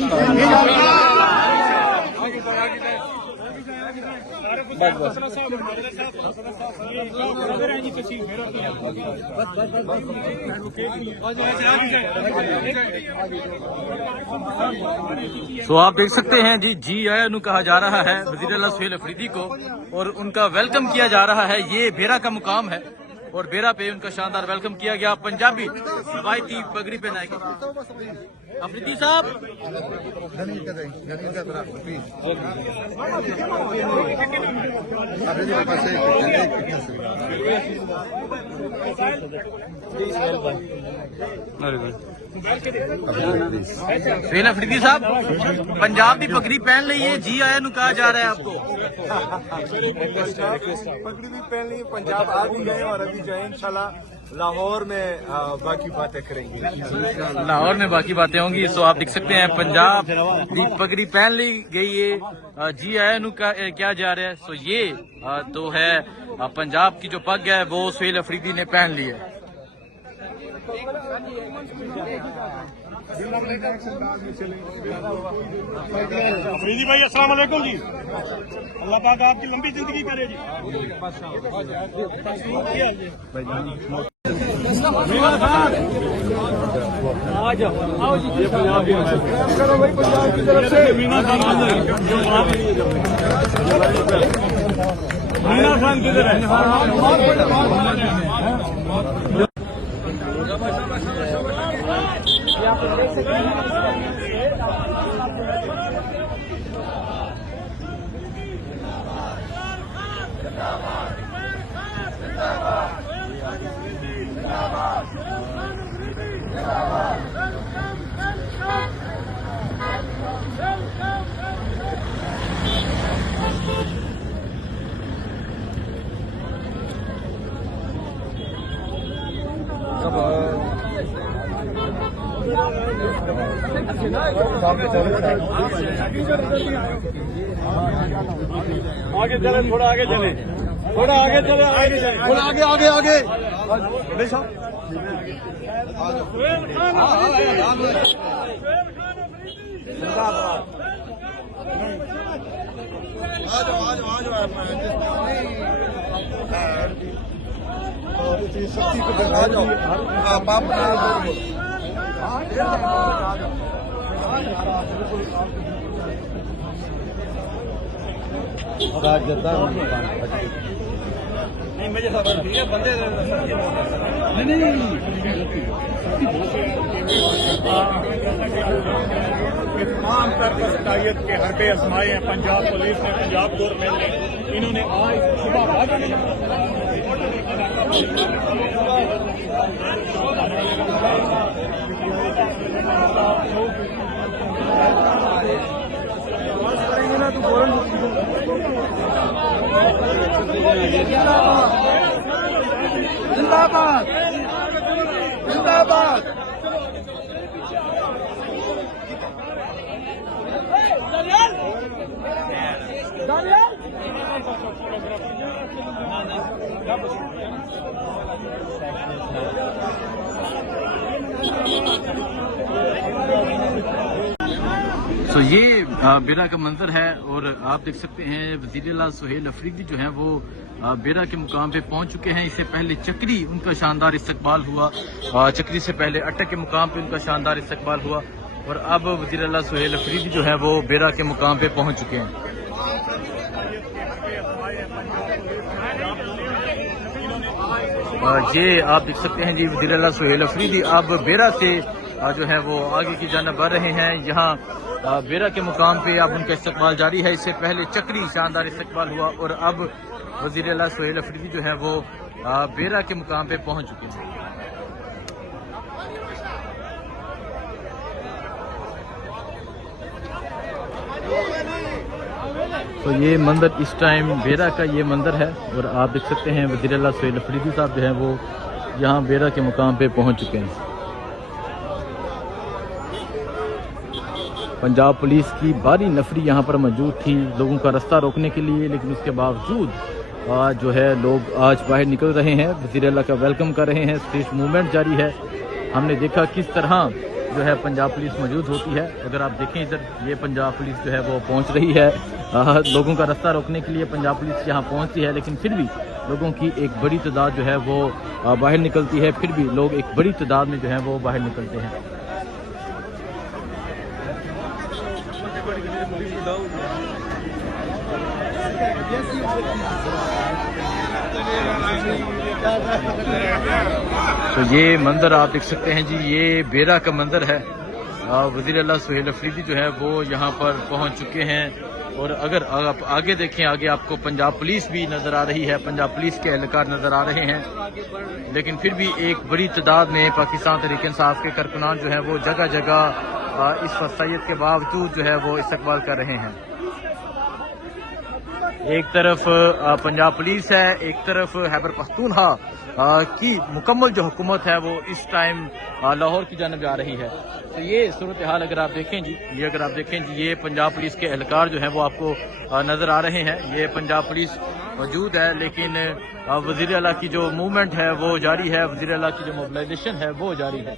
तो आप देख सकते हैं जी आया नु कहा जा रहा है वज़ीर आला सुहेल अफरीदी को और उनका वेलकम किया जा रहा है। ये बेरा का मुकाम है और बेरा पे उनका शानदार वेलकम किया गया। पंजाबी रवायती पगड़ी पहनाई गई। अफरीदी साहब सुहेल अफरीदी साहब पंजाब की पगड़ी पहन ली है, जी आया नु कहा जा रहा है आपको। पगड़ी भी पहन ली, पंजाब आ भी गए और अभी जाए इंशाल्लाह लाहौर में बाकी बातें करेंगे। लाहौर में बाकी बातें होंगी। सो आप देख सकते हैं पंजाब की पगड़ी पहन ली गई है, जी आया नु क्या जा रहा है। सो ये तो है पंजाब की जो पग है वो सुहेल अफरीदी ने पहन ली है। अफरीदी भाई अस्सलाम वालेकुम जी, अल्लाह पाक आपकी लंबी जिंदगी करे जी। आ जाओ आओ जी, ये पंजाब की तरफ से मीना खान किधर है? आप देख सकते हैं आगे चले, थोड़ा आगे चले, थोड़ा आगे चले, थोड़ा आगे आगे आगे नहीं मुझे सब ठीक है बंदे नहीं तमाम तर शकायत के हरबे आजमाए हैं पंजाब पुलिस ने, पंजाब गवर्नमेंट ने, इन्होंने आज करेंगे ना तो फौरन जिंदाबाद जिंदाबाद। तो ये बेरा का मंजर है और आप देख सकते हैं वज़ीर आला सुहेल अफरीदी जो है वो बेरा के मुकाम पे पहुंच चुके हैं। इससे पहले चक्री उनका शानदार इस्तकबाल हुआ, चक्री से पहले अटक के मुकाम पे उनका शानदार इस्तकबाल हुआ और अब वज़ीर आला सुहेल अफरीदी जो है वो बेरा के मुकाम पे पहुंच चुके हैं। ये आप देख सकते हैं जी वज़ीर आला सुहेल अफरीदी अब बेरा से जो है वो आगे की जानिब बढ़ रहे हैं। यहाँ बेरा के मुकाम पे अब उनका इस्तकबाल जारी है। इससे पहले चक्री शानदार इस्तकबाल हुआ और अब वज़ीर आला सुहेल अफरीदी जो है वो बेरा के मुकाम पे पहुंच चुके हैं। तो ये मंजर इस टाइम बेरा का ये मंजर है और आप देख सकते हैं वज़ीर आला सुहेल अफरीदी साहब जो है वो यहाँ बेरा के मुकाम पे पहुंच चुके हैं। पंजाब पुलिस की भारी नफरी यहाँ पर मौजूद थी लोगों का रास्ता रोकने के लिए, लेकिन उसके बावजूद जो है लोग आज बाहर निकल रहे हैं, वज़ीर आला का वेलकम कर रहे हैं। स्ट्रीट मूवमेंट जारी है। हमने देखा किस तरह जो है पंजाब पुलिस मौजूद होती है। अगर आप देखें इधर, ये पंजाब पुलिस जो है वो पहुंच रही है। लोगों का रास्ता रोकने के लिए पंजाब पुलिस यहाँ पहुंचती है, लेकिन फिर भी लोगों की एक बड़ी तादाद जो है वो बाहर निकलती है। फिर भी लोग एक बड़ी तादाद में जो है वो बाहर निकलते हैं। तो ये मंजर आप देख सकते हैं जी, ये बेरा का मंजर है। वज़ीर आला सुहेल अफरीदी जो है वो यहाँ पर पहुँच चुके हैं। और अगर आप आगे देखें, आगे आपको पंजाब पुलिस भी नज़र आ रही है, पंजाब पुलिस के एहलकार नज़र आ रहे हैं। लेकिन फिर भी एक बड़ी तादाद में पाकिस्तान तहरीक इंसाफ के कारकुनान जो है वो जगह जगह इस वसायत के बावजूद जो है वो इस्तकबाल कर रहे हैं। एक तरफ पंजाब पुलिस है, एक तरफ खैबर पख्तूनख्वा की मुकम्मल जो हुकूमत है वो इस टाइम लाहौर की जानब जा रही है। तो ये सूरत हाल अगर आप देखें जी, ये पंजाब पुलिस के एहलकार जो हैं वो आपको नज़र आ रहे हैं। ये पंजाब पुलिस मौजूद है, लेकिन वज़ीर आला की जो मूवमेंट है वो जारी है, वज़ीर आला की जो मोबिलाइजेशन है वो जारी है।